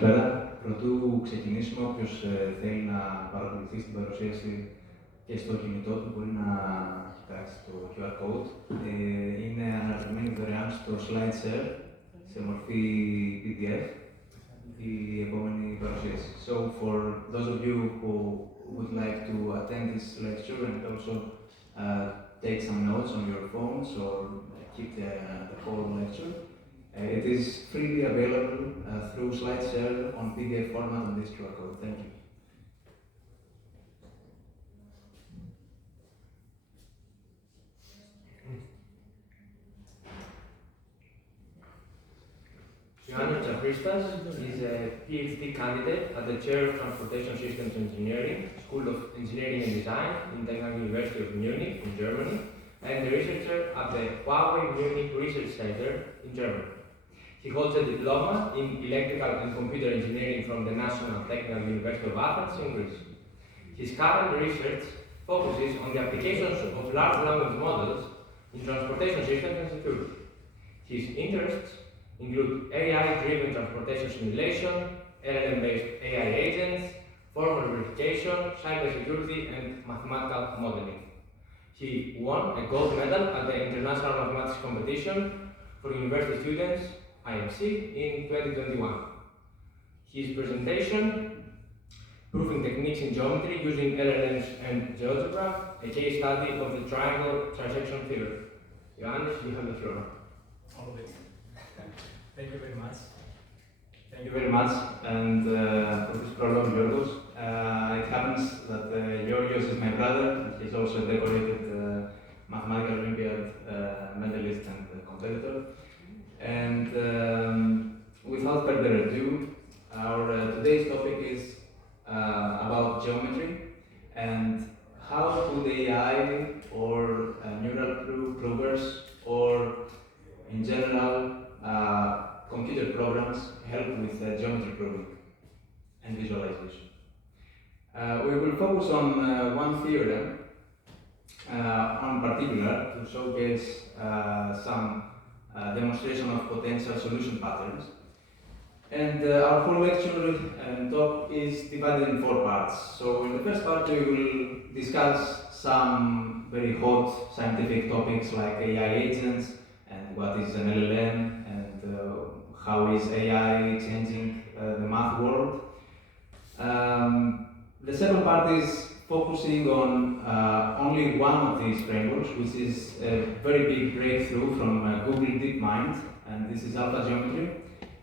Καλησπέρα. Πρωτού ξεκινήσουμε, όποιος θέλει να παρακολουθήσει την παρουσίαση και στο κινητό του μπορεί να κοιτάξει το QR code. Είναι αναρτημένη δωρεάν στο SlideShare σε μορφή PDF η επόμενη παρουσίαση. So, for those of you who would like to attend this lecture and also take some notes on your phones or keep the whole lecture, it is freely available through SlideShare on PDF format on this QR code. Thank you. IOANNIS TZACHRISTAS is a PhD candidate at the Chair of Transportation Systems Engineering, School of Engineering and Design in Technical University of Munich in Germany, and a researcher at the Huawei Munich Research Center in Germany. He holds a diploma in electrical and computer engineering from the National Technical University of Athens in Greece. His current research focuses on the applications of large language models in transportation systems and security. His interests include AI-driven transportation simulation, LLM-based AI agents, formal verification, cybersecurity, and mathematical modeling. He won a gold medal at the International Mathematics Competition for University Students, IMC, in 2021. His presentation, Proving Techniques in Geometry using LLMs and GeoGebra, a case study of the triangle trisection theory. IOANNIS, you have the floor. All of it. Thank you very much. Thank you very much, and for this prologue, Yorgos. It happens that Yorgos is my brother, and he's also a decorated mathematical Olympiad medalist and competitor. And without further ado, our today's topic is about geometry and how could AI or neural provers or in general computer programs help with geometry proving and visualization. We will focus on one theorem in particular to showcase some demonstration of potential solution patterns. And our whole lecture and talk is divided in 4 parts. So in the first part we will discuss some very hot scientific topics like AI agents and what is an LLM and how is AI changing the math world. The second part is focusing on only one of these frameworks, which is a very big breakthrough from Google DeepMind, and this is alpha geometry.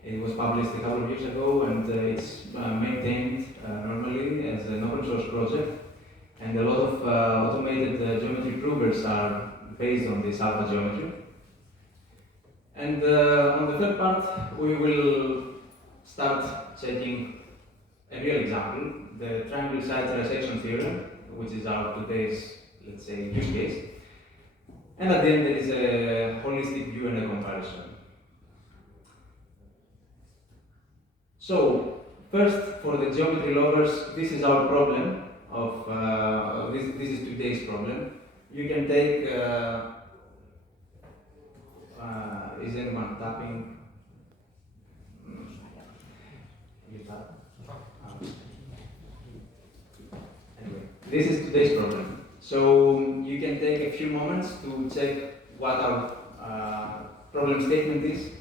It was published a couple of years ago, and it's maintained normally as an open source project, and a lot of automated geometry provers are based on this alpha geometry. And on the third part, we will start checking a real example, the triangle side trisection theorem, which is our today's, let's say, use case. And at the end, there is a holistic view and a comparison. So, first, for the geometry lovers, this is our problem of, this is today's problem. You can take, is anyone tapping? You tap? Anyway, this is today's problem. So you can take a few moments to check what our problem statement is.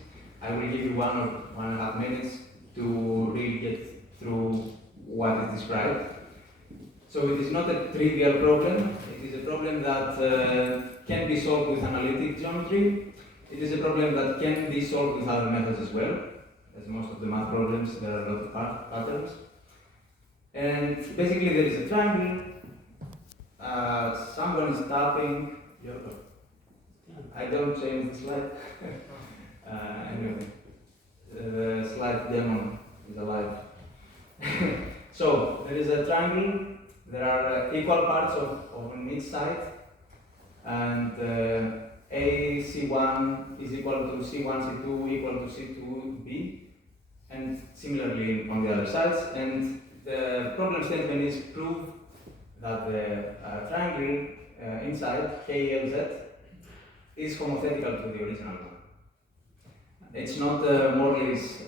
I will give you 1 or 1.5 minutes to really get through what is described. So it is not a trivial problem. It is a problem that can be solved with analytic geometry. It is a problem that can be solved with other methods as well. As most of the math problems, there are a lot of patterns. And basically there is a triangle. Someone is tapping. I don't change the slide. Anyway, the slide demo is alive. So there is a triangle. There are equal parts on each side, and AC1 is equal to C1, C2 equal to C2B, and similarly on the other sides. And the problem statement is prove that the triangle inside KLZ is homothetical to the original one. It's not Morley's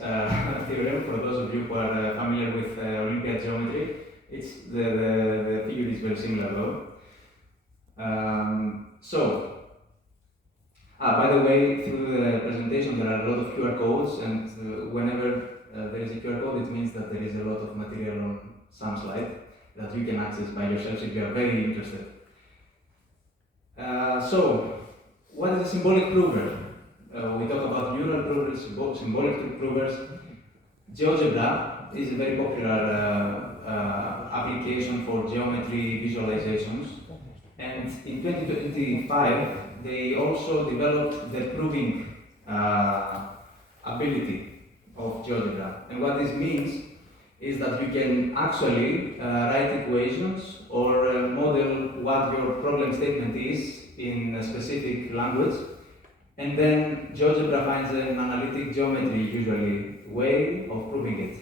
theorem, for those of you who are familiar with Olympiad geometry. The figure is very similar though. By the way, through the presentation there are a lot of QR codes, and whenever there is a QR code, it means that there is a lot of material on some slide that you can access by yourself if you are very interested. What is a symbolic prover? We talk about neural provers, symbolic provers. GeoGebra is a very popular application for geometry visualizations, and in 2025 they also developed the proving ability of GeoGebra. And what this means is that you can actually write equations or model what your problem statement is in a specific language, and then GeoGebra finds an analytic geometry, usually, way of proving it.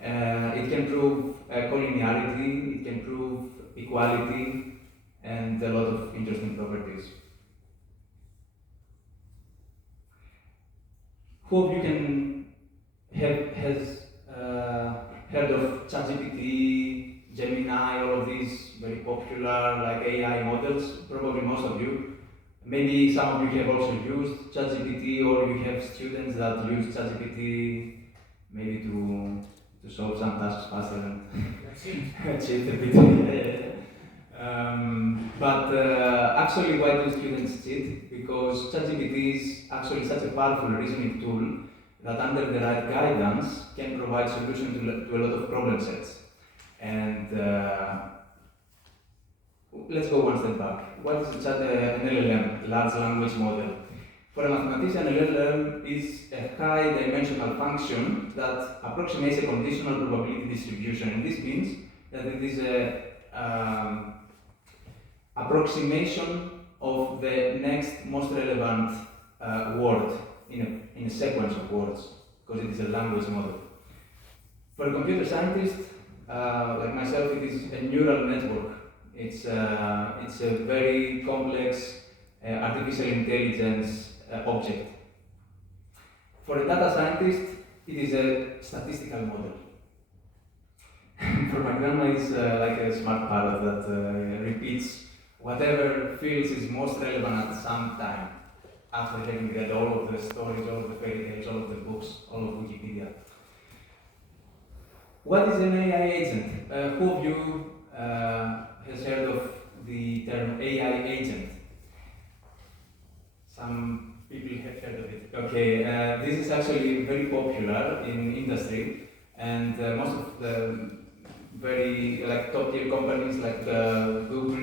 It can prove collinearity, it can prove equality, and a lot of interesting properties. Who of you has heard of ChatGPT, Gemini, all of these very popular like AI models? Probably most of you. Maybe some of you have also used ChatGPT, or you have students that use ChatGPT maybe to solve some tasks faster and cheat a bit. Actually, why do students cheat? Because ChatGPT is actually such a powerful reasoning tool that under the right guidance can provide solutions to a lot of problem sets. And let's go one step back. What is an LLM, large language model? For a mathematician, an LLM is a high-dimensional function that approximates a conditional probability distribution. And this means that it is an approximation of the next most relevant word in a sequence of words, because it is a language model. For a computer scientist like myself, it is a neural network. It's a very complex artificial intelligence object. For a data scientist, it is a statistical model. For my grandma, it's like a smart parrot that repeats whatever feels is most relevant at some time, after having read all of the stories, all of the fairy tales, all of the books, all of Wikipedia. What is an AI agent? Who of you has heard of the term AI agent? Some people have heard of it. Okay, this is actually very popular in industry, and most of the very top tier companies like Google,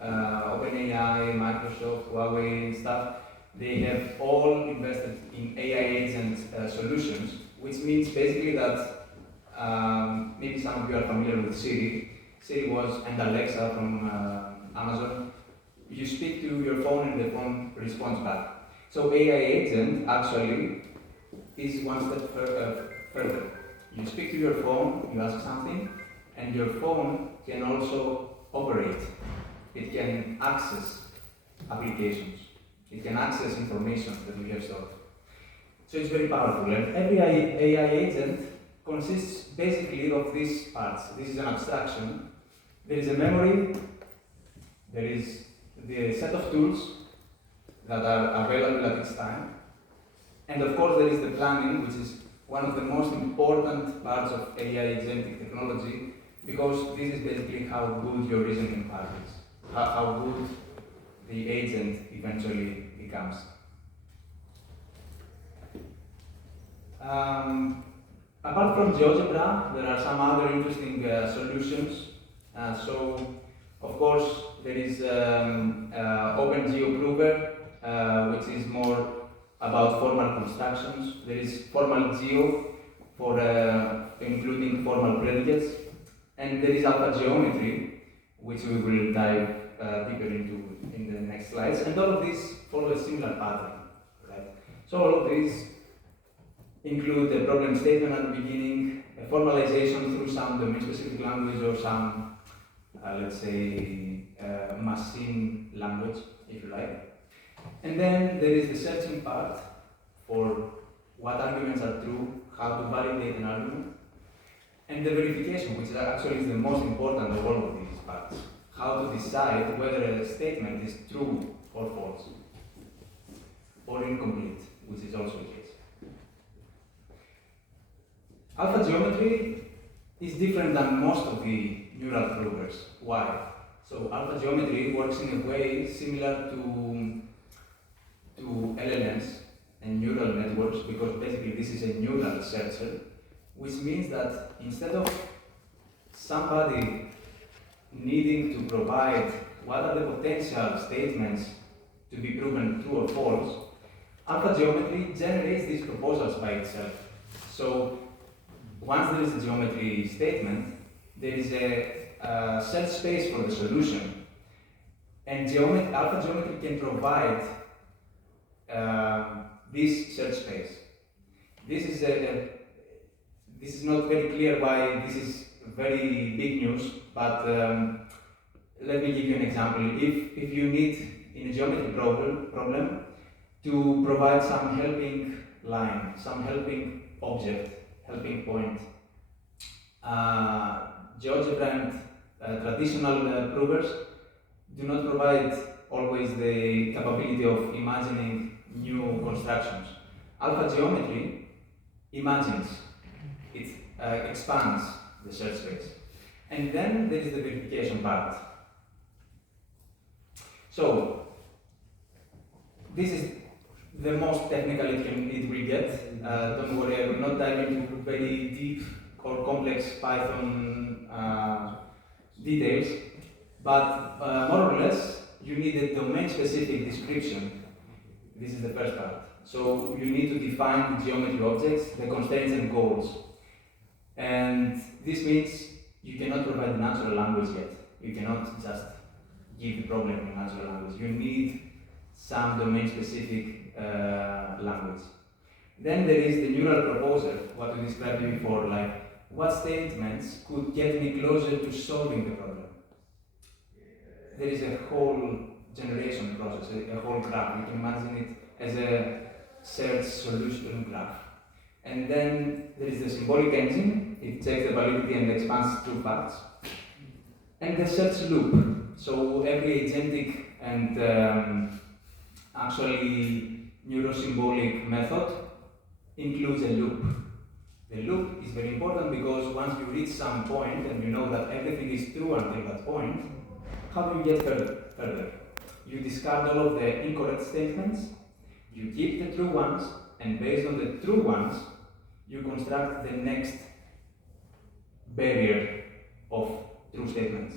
OpenAI, Microsoft, Huawei, and stuff, they have all invested in AI agent solutions, which means basically that maybe some of you are familiar with Siri. Siri and Alexa from Amazon. You speak to your phone and the phone responds back. So AI agent actually is one step further. You speak to your phone, you ask something, and your phone can also operate. It can access applications. It can access information that we have stored. So it's very powerful. And every AI agent consists basically of these parts. This is an abstraction. There is a memory, there is the set of tools that are available at each time, and of course there is the planning, which is one of the most important parts of AI agentic technology, because this is basically how good your reasoning part is, how good the agent eventually becomes. Apart from GeoGebra, there are some other interesting solutions. Of course, there is OpenGeoProver, which is more about formal constructions. There is Formal Geo for including formal predicates, and there is Alpha Geometry, which we will dive deeper into in the next slides. And all of these follow a similar pattern, right? So all of these include a problem statement at the beginning, a formalization through some domain-specific language or some, let's say, machine language, if you like. And then there is the searching part for what arguments are true, how to validate an argument, and the verification, which actually is the most important of all of these parts. How to decide whether a statement is true or false, or incomplete, which is also the case. Alpha geometry is different than most of the neural provers. Why? So alpha geometry works in a way similar to LLMs and neural networks, because basically this is a neural searcher, which means that instead of somebody needing to provide what are the potential statements to be proven true or false, alpha geometry generates these proposals by itself. So once there is a geometry statement, there is a search space for the solution. And alpha geometry can provide this search space. This is not very clear why this is very big news, but let me give you an example. If you need in a geometry problem to provide some helping line, some helping object, helping point, GeoGebra and traditional provers do not provide always the capability of imagining new constructions. Alpha geometry imagines, it expands the search space. And then there is the verification part. So, this is the most technical it will get. Don't worry, I will not dive into very deep or complex Python details, but more or less, you need a domain-specific description. This is the first part. So you need to define the geometry objects, the constraints and goals. And this means you cannot provide natural language yet. You cannot just give the problem in natural language. You need some domain-specific language. Then there is the neural proposal, what we described before, like what statements could get me closer to solving the problem. There is a whole generation process, a whole graph. You can imagine it as a search solution graph. And then there is the symbolic engine. It checks the validity and expands true facts. And the search loop. So every agentic and actually neurosymbolic method includes a loop. The loop is very important because once you reach some point and you know that everything is true until that point, how do you get further? You discard all of the incorrect statements, you keep the true ones, and based on the true ones, you construct the next barrier of true statements.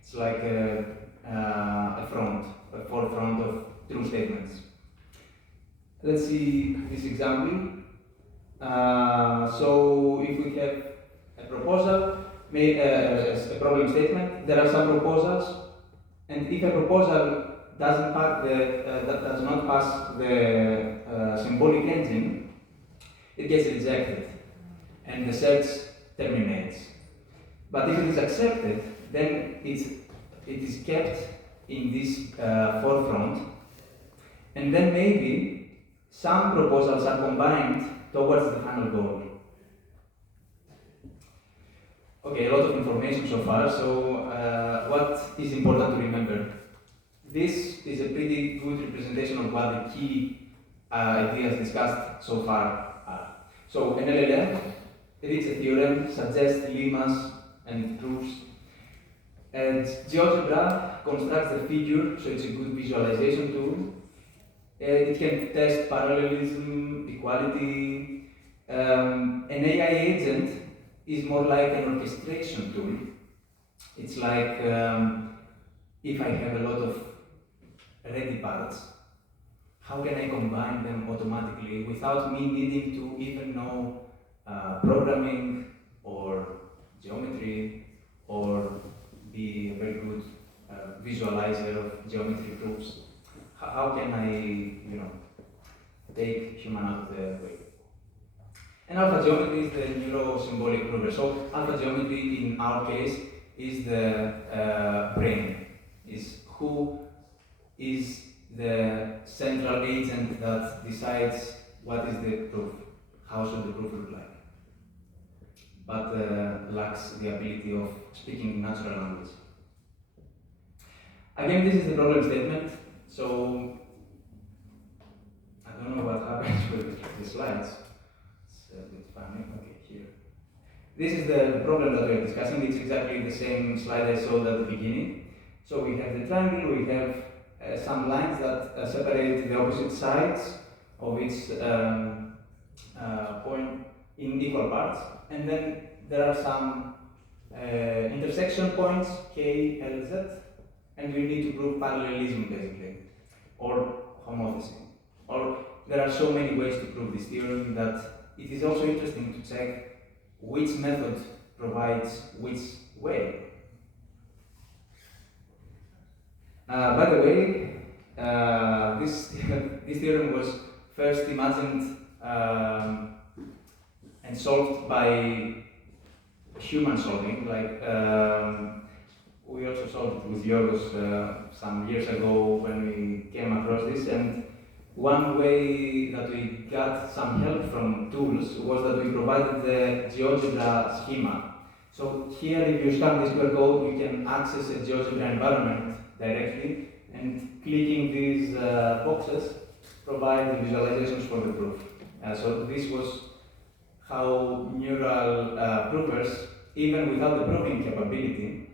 It's like a forefront of true statements. Let's see this example. So if we have a proposal, a problem statement, there are some proposals, and if a proposal does not pass the symbolic engine, it gets rejected, and the search terminates. But if it is accepted, then it is kept in this forefront, and then maybe some proposals are combined towards the final goal. Okay, a lot of information so far, so what is important to remember? This is a pretty good representation of what the key ideas discussed so far are. So an LLM reads a theorem, suggests lemmas and proofs, and GeoGebra constructs the figure, so it's a good visualization tool. It can test parallelism, equality. An AI agent is more like an orchestration tool. It's like if I have a lot of ready parts, how can I combine them automatically without me needing to even know programming or geometry or be a very good visualizer of geometry proofs? How can I, take human out of the way? And alpha geometry is the neuro-symbolic prover. So alpha geometry in our case is the brain, is who is the central agent that decides what is the proof. how should the proof look like, but lacks the ability of speaking natural language. Again, this is the problem statement, so I don't know what happens with the slides. It's a bit funny. Okay, here. This is the problem that we are discussing. It's exactly the same slide I showed at the beginning. So we have the triangle, we have some lines that separate the opposite sides of each point in equal parts, and then there are some intersection points, K, L, Z, and we need to prove parallelism basically, or homothency. Or there are so many ways to prove this theorem that it is also interesting to check which method provides which way. By the way, this theorem was first imagined and solved by human solving. Like we also solved it with Yorgos some years ago when we came across this. And one way that we got some help from tools was that we provided the GeoGebra schema. So here, if you scan this QR code, you can access a GeoGebra environment directly, and clicking these boxes provide the visualizations for the proof. So this was how neural proofers, even without the proving capability,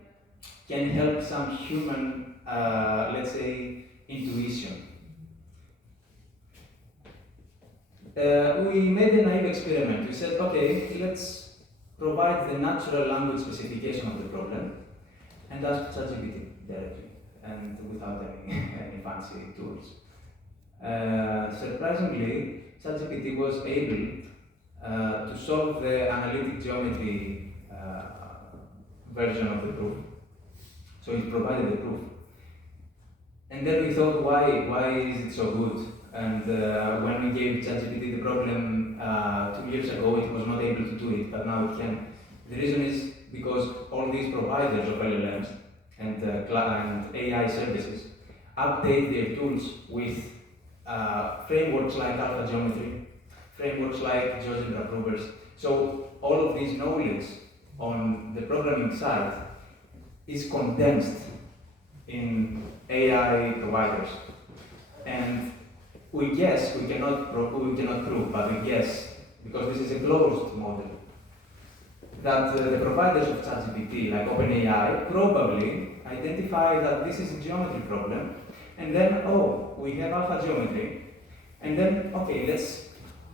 can help some human, let's say, intuition. We made a naive experiment. We said, okay, let's provide the natural language specification of the problem and ask ChatGPT directly and without any fancy tools. Surprisingly, ChatGPT was able to solve the analytic geometry version of the proof. So it provided the proof. And then we thought, why is it so good? And when we gave ChatGPT the problem 2 years ago, it was not able to do it, but now it can. The reason is because all these providers of LLMs and AI services update their tools with frameworks like alpha geometry, frameworks like GeoGebra provers. So all of this knowledge on the programming side is condensed in AI providers. And we guess, we cannot prove, but we guess, because this is a closed model, that the providers of ChatGPT, like OpenAI, probably identify that this is a geometry problem, and then, oh, we have alpha geometry, and then, okay, let's,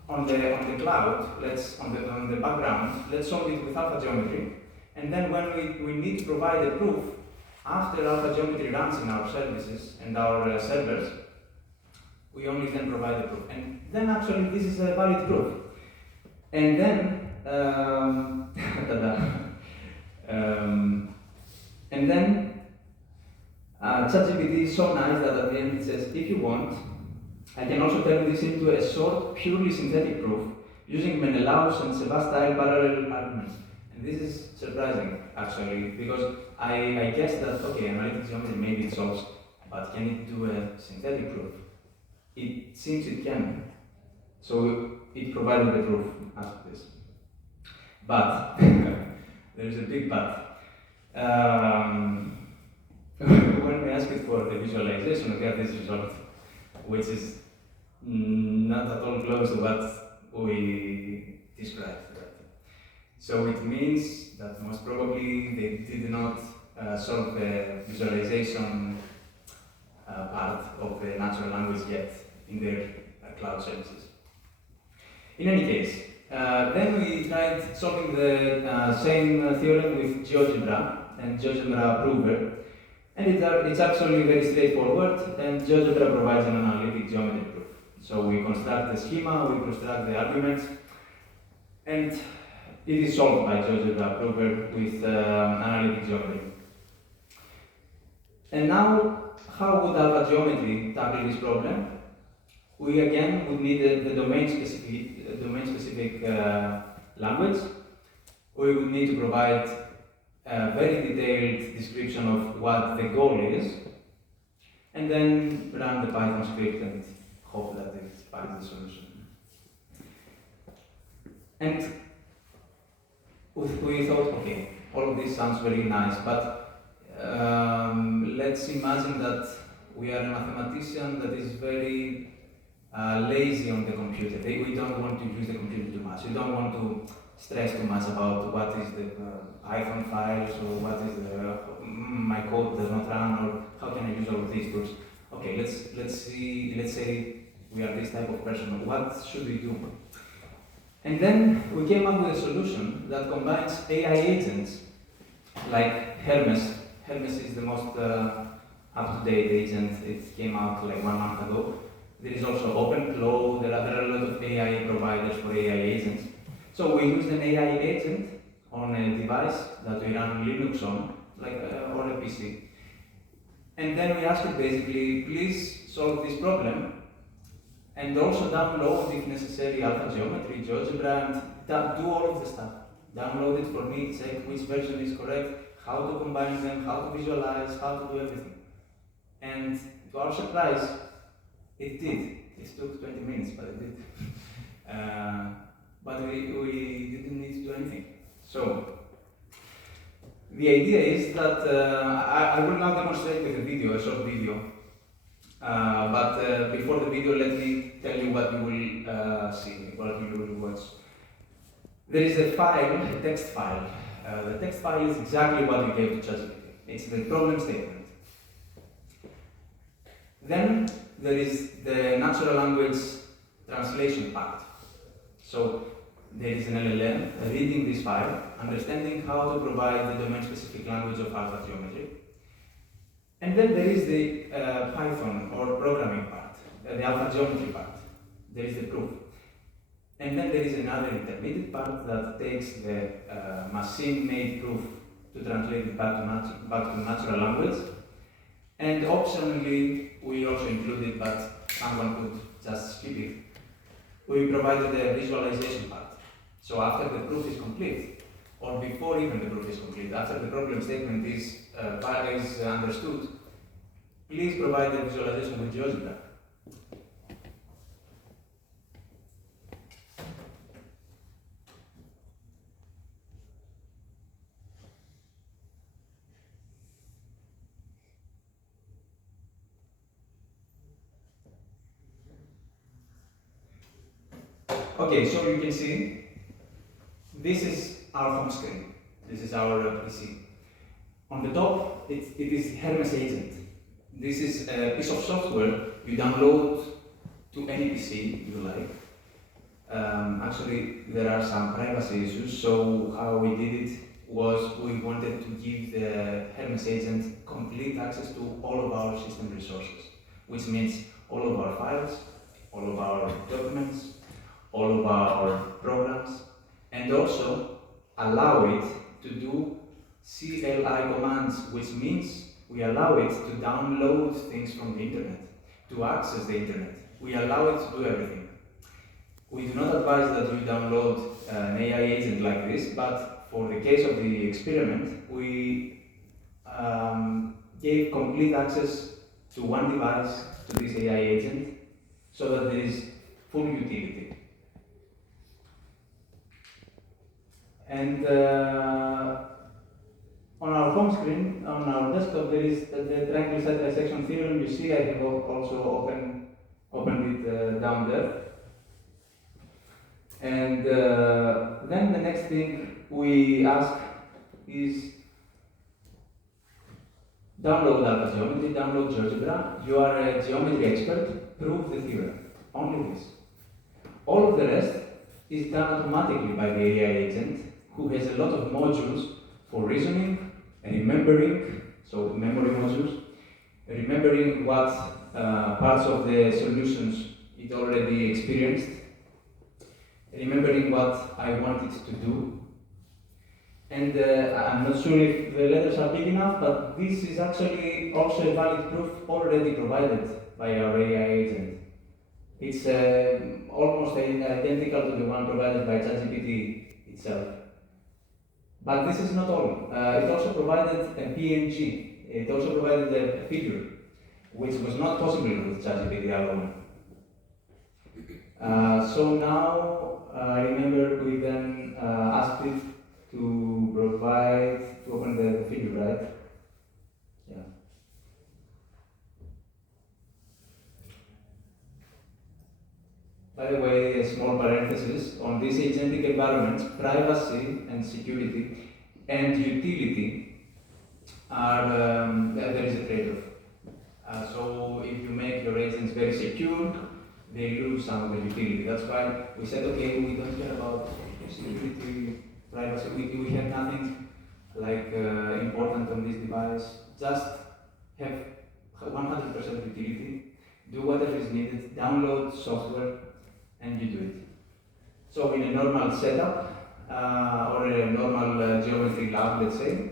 on the cloud, on the background, let's solve it with alpha geometry, and then when we need to provide a proof, after alpha geometry runs in our services and our servers, we only then provide the proof. And then actually this is a valid proof. And then, ChatGPT is so nice that at the end it says, if you want, I can also turn this into a short, purely synthetic proof using Menelaus and Sebas-style parallel arguments. And this is surprising, actually, because I guess that, okay, analytic geometry maybe it solves, but can it do a synthetic proof? It seems it can. So it provided the proof after this. But, there is a big but. When we ask it for the visualization, we get this result, which is not at all close to what we described. So it means that most probably they did not solve the visualization part of the natural language yet in their cloud services. In any case, then we tried solving the same theorem with GeoGebra and GeoGebra prover, and it's actually very straightforward, and GeoGebra provides an analytic geometry proof. So we construct the schema, we construct the arguments, and it is solved by GeoGebra prover with analytic geometry. And now, how would alpha geometry tackle this problem? We again would need the domain-specific language. We would need to provide a very detailed description of what the goal is, and then run the Python script and hope that it finds the solution. And we thought, okay, all of this sounds very nice, but let's imagine that we are a mathematician that is very lazy on the computer. We don't want to use the computer too much. We don't want to stress too much about what is the Python files or what is the my code does not run or how can I use all of these tools. Okay, let's say we are this type of person. What should we do? And then we came up with a solution that combines AI agents like Hermes. Hermes is the most up-to-date agent. It came out like 1 month ago. There is also OpenClaw. There are a lot of AI providers for AI agents. So we used an AI agent on a device that we run Linux on, like on a PC. And then we asked it basically, please solve this problem and also download, if necessary, alpha geometry, GeoGebra, and do all of the stuff. Download it for me, check which version is correct, how to combine them, how to visualize, how to do everything. And to our surprise, it did. It took 20 minutes, but it did. But we didn't need to do anything. So, the idea is that I will now demonstrate with a video, a short video. But before the video, let me tell you what you will see, what you will watch. There is a file, a text file. The text file is exactly what we gave to ChatGPT. It's the problem statement. Then there is the natural language translation part. So there is an LLM reading this file, understanding how to provide the domain-specific language of alpha geometry. And then there is the Python or programming part, the alpha geometry part. There is the proof. And then there is another intermediate part that takes the machine-made proof to translate it back to natural language. And optionally, we also included, but someone could just skip it. We provided the visualization part. So after the proof is complete, or before even the proof is complete, after the problem statement is understood, please provide the visualization with GeoGebra. Okay, so you can see, this is our home screen. This is our PC. On the top, it is Hermes agent. This is a piece of software you download to any PC you like. Actually, there are some privacy issues, so how we did it was we wanted to give the Hermes agent complete access to all of our system resources, which means all of our files, all of our documents, all of our programs, and also allow it to do CLI commands, which means we allow it to download things from the internet, to access the internet. We allow it to do everything. We do not advise that you download an AI agent like this, but for the case of the experiment, we gave complete access to one device to this AI agent so that there is full utility. And on our home screen, on our desktop, there is the triangle side dissection theorem. You see, I have also opened it down there. And then the next thing we ask is download alpha geometry, download GeoGebra. You are a geometry expert, prove the theorem. Only this. All of the rest is done automatically by the AI agent, who has a lot of modules for reasoning, remembering, so memory modules, remembering what parts of the solutions it already experienced, remembering what I want it to do. And I'm not sure if the letters are big enough, but this is actually also a valid proof already provided by our AI agent. It's almost identical to the one provided by ChatGPT itself. But this is not all. It also provided a PNG. It also provided a figure, which was not possible with ChatGPT alone. So now I remember we then asked it to open the video, right? Yeah. By the way, a small parenthesis on these agentic environments, privacy and security and utility are, there is a trade-off. So if you make your agents very secure, they lose some of the utility. That's why we said, okay, we don't care about security, privacy. We have nothing like important on this device. Just have 100% utility. Do whatever is needed. Download software, and you do it. So in a normal setup or a normal geometry lab, let's say,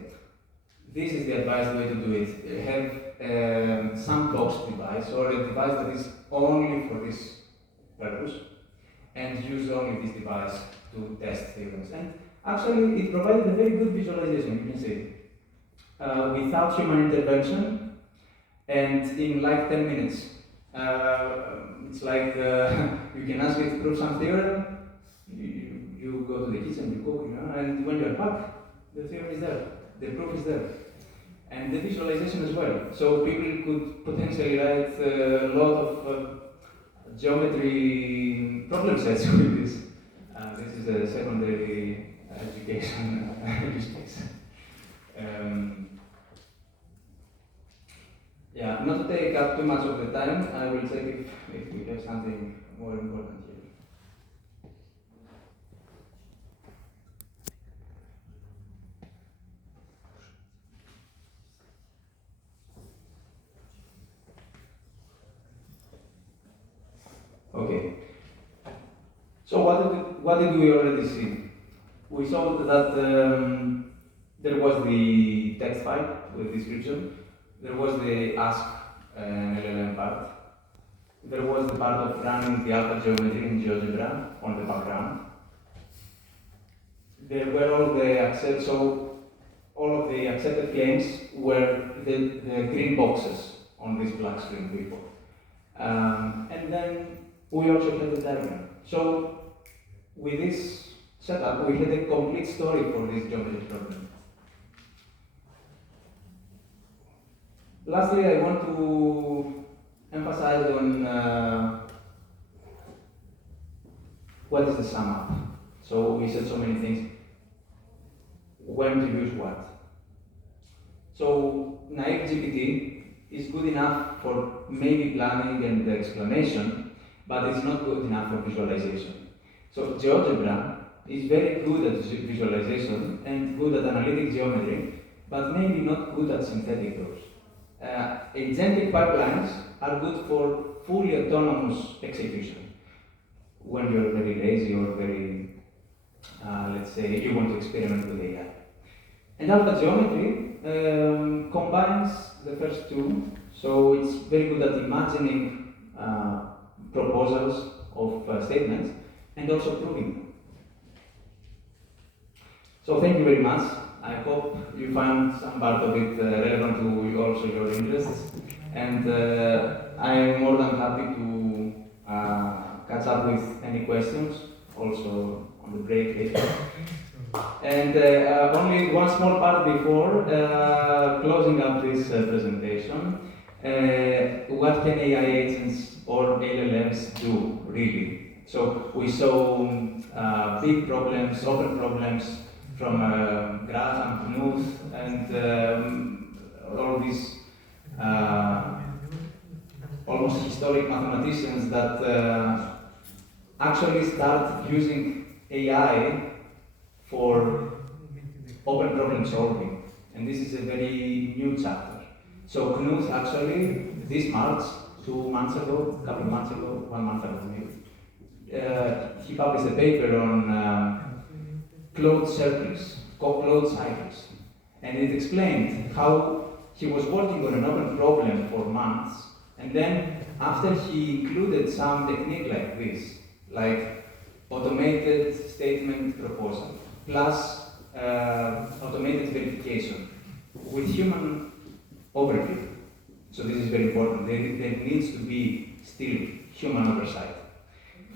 this is the advised way to do it. Have some box device or a device that is only for this purpose and use only this device to test theorems. And actually, it provided a very good visualization, you can see, without human intervention and in like 10 minutes. It's like you can ask it to prove some theorem, you go to the kitchen, you cook, and when you're back, the theorem is there, the proof is there. And the visualization as well. So people could potentially write a lot of geometry problem sets with this. This is a secondary education use case. Yeah, not to take up too much of the time, I will check if we have something more important here. Okay. So what did we already see? We saw that there was the text file with description. There was the ask LLM part. There was the part of running the alpha geometry in GeoGebra on the background. There were all of the accepted claims were the green boxes on this black screen before. And then we also had the diagram. So with this setup, we had a complete story for this geometry problem. Lastly, I want to emphasize on what is the sum up. So we said so many things. When to use what. So naive GPT is good enough for maybe planning and explanation, but it's not good enough for visualization. So GeoGebra is very good at visualization and good at analytic geometry, but maybe not good at synthetic those. Agentic pipelines are good for fully autonomous execution when you're very lazy or very, let's say, you want to experiment with AI. And alpha geometry combines the first two, so it's very good at imagining proposals of statements and also proving them. So thank you very much. I hope you find some part of it relevant to also your interests, and I am more than happy to catch up with any questions also on the break later. And only one small part before closing up this presentation. What can AI agents or LLMs do, really? So we saw big problems, open problems from Graph and Knuth and all these almost historic mathematicians that actually start using AI for open problem solving. And this is a very new chapter. So Knuth actually, this March, 2 months ago, a couple of months ago, 1 month ago maybe, he published a paper on closed circles, closed cycles. And it explained how he was working on an open problem for months, and then after he included some technique like this, like automated statement proposal, plus automated verification with human overview. So this is very important. There needs to be still human oversight.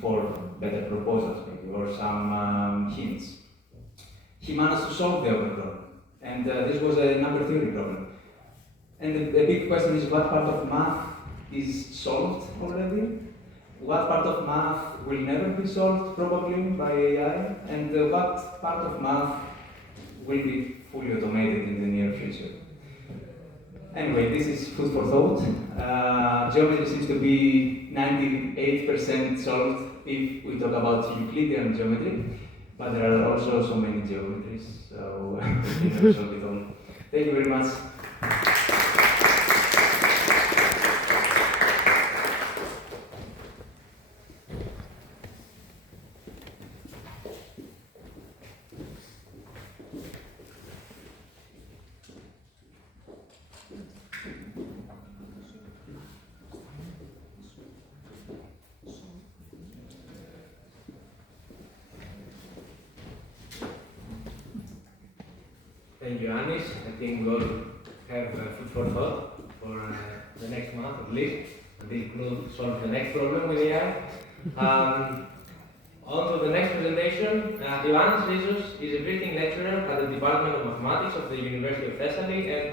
for better proposals maybe, or some hints. He managed to solve the open problem, and this was a number theory problem. And the big question is, what part of math is solved already? What part of math will never be solved, probably, by AI? And what part of math will be fully automated in the near future? Anyway, this is food for thought. Geometry seems to be 98% solved if we talk about Euclidean geometry, but there are also so many geometries, so we can never solve it all. Thank you very much. Thank you, Annis. I think we'll have food for thought for the next month at least, until we'll solve the next problem with AI. On to the next presentation. IOANNIS is a visiting lecturer at the Department of Mathematics of the University of Thessaly and